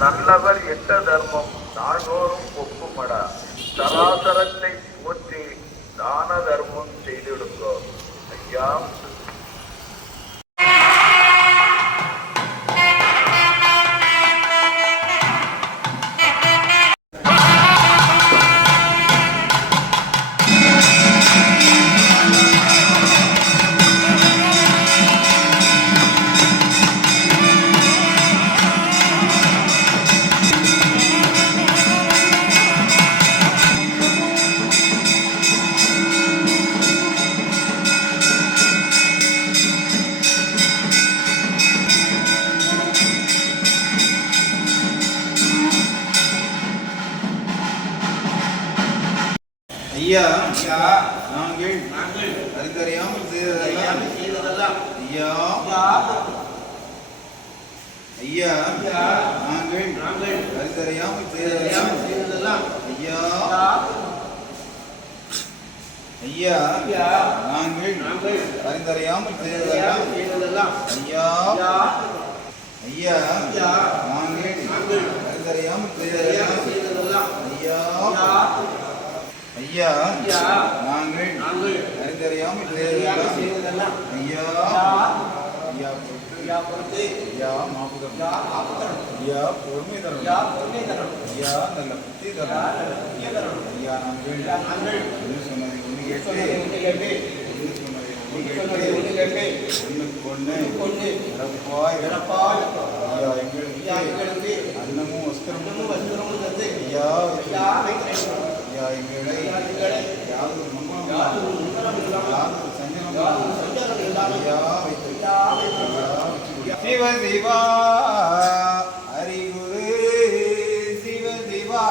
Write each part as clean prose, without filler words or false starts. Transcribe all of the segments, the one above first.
நல்லவர் எட்ட தர்மம் நாள்தோறும் ஒப்புமடா. சராசரத்தை போற்றி தான தர்மம் செய்திடுங்கோ. ஐயா ஐயா நாங்கள் அறிந்தறியாமல் செய்ததெல்லாம் ஐயா ஐயா நாங்கள் அறிந்தறியாமல் செய்ததெல்லாம் ஐயா ஐயா நாங்கள் அறிந்தறியாமல் செய்ததெல்லாம் ஐயா ஐயா நாங்கள் அறிந்தறியாமல் செய்ததெல்லாம் ஐயா ஐயா நாங்கள் அறிந்தறியாமல் செய்ததெல்லாம் ஐயா ஐயா பொறுத்து ஐயா மாப்புதம் ஐயா பொறுமை தரும் ஐயா நல்ல புத்தி தரும் ஐயா நாங்கள் சொன்னதை ஒன்று கேட்டு ஒன்று இறப்பாய் ஐயா எங்களுக்கு அன்னமும் வஸ்திரமும் தந்து ஐயா ஐயா எங்களை யாவது சிவ சிவா ஹரிகுரு சிவ சிவா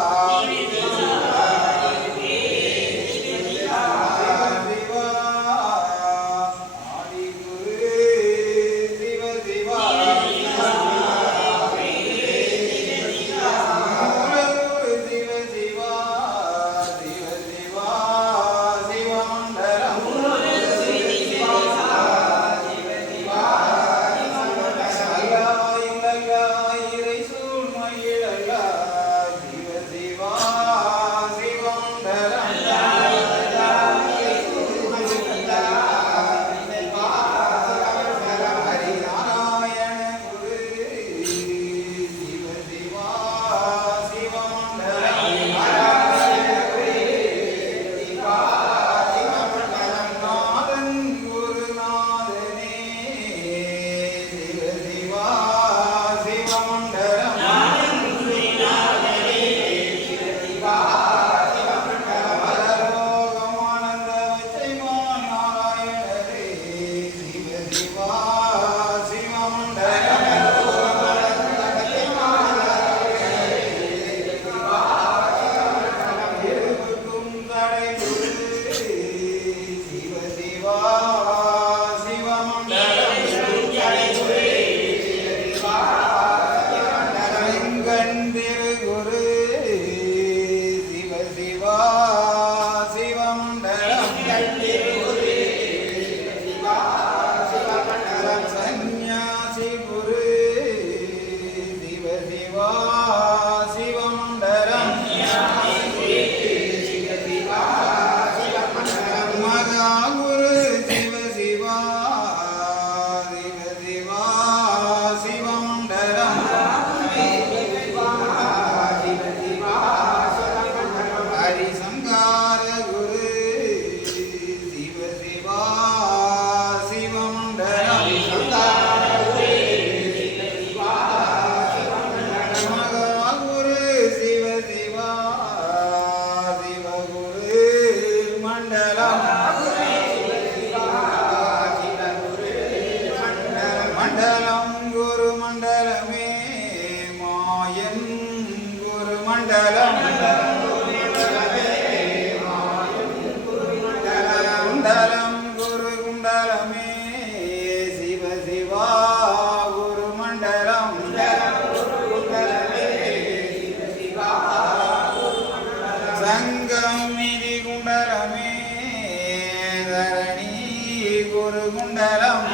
குண்டலம்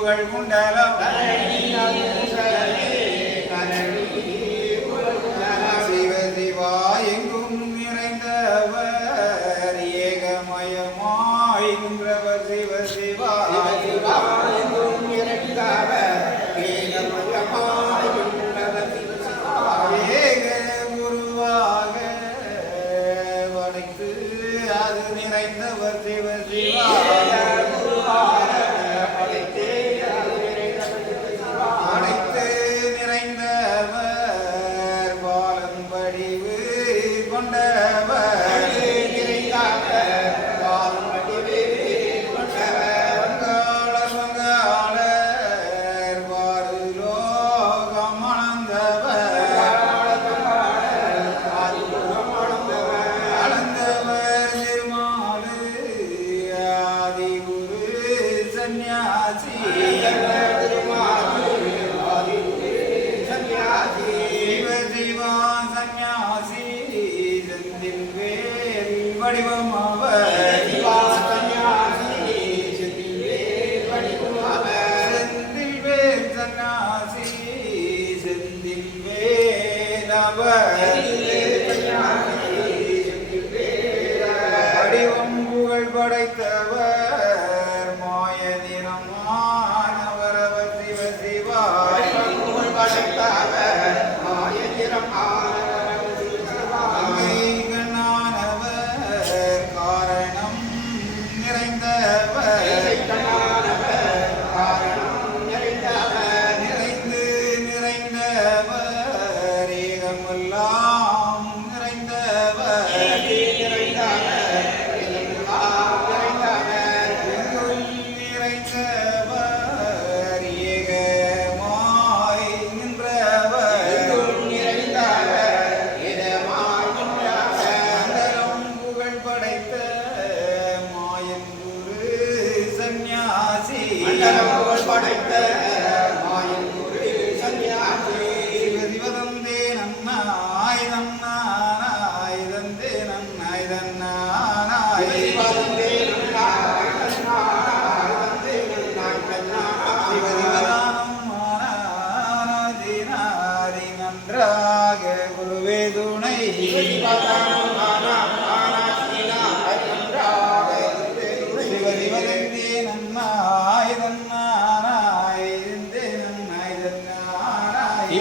புகழ் குண்டலம் சிவ சிவா எங்கும் நிறைந்தவர் ஏகமயமாய் நின்றவர் சிவ சிவா ஏக குருவாக படைத்து அது நிறைந்தவர் சிவ சிவா அனைத்து நிறைந்தவர் பாலன் படிவு கொண்டவர் வங்காளர் வங்காளர் வாருலோகம் அளந்தவர் அளந்தவர் திருமாலு ஆதிகுரு சந்நியாசி சிவ சிவா சந்நியாசி செந்தில் வேல் வடிவம் அவர் செந்தில் வேல் சந்நியாசி செந்தில் வேல் அவர் வடிவம் புகழ் படைத்தவர் மாய நிறமானவர் அவர் சிவ சிவா கண்ணானவர் காரணம் நிறைந்தவர் நிறைந்து நிறைந்தவர் ஏகமெல்லாம் நிறைந்தவர் எங்கும் நிறைந்தவர் ஏகமாய் நின்றவர் மண்டலம் புகழ் படைத்த மாயன் குரு சந்நியாசி சிவ சிவதந்தே நன்னாய் நன்னாய் தந்தே நன்னாய் தன்னாய் சிவசிவதானம் ஆனாதி நன்றாக குருவே துணை சிவசிவதந்தே நன்னாய் தன்னாய் தந்தே நன்னாய் தன்னாய்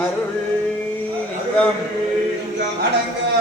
அருள் லிங்கம் அடங்கா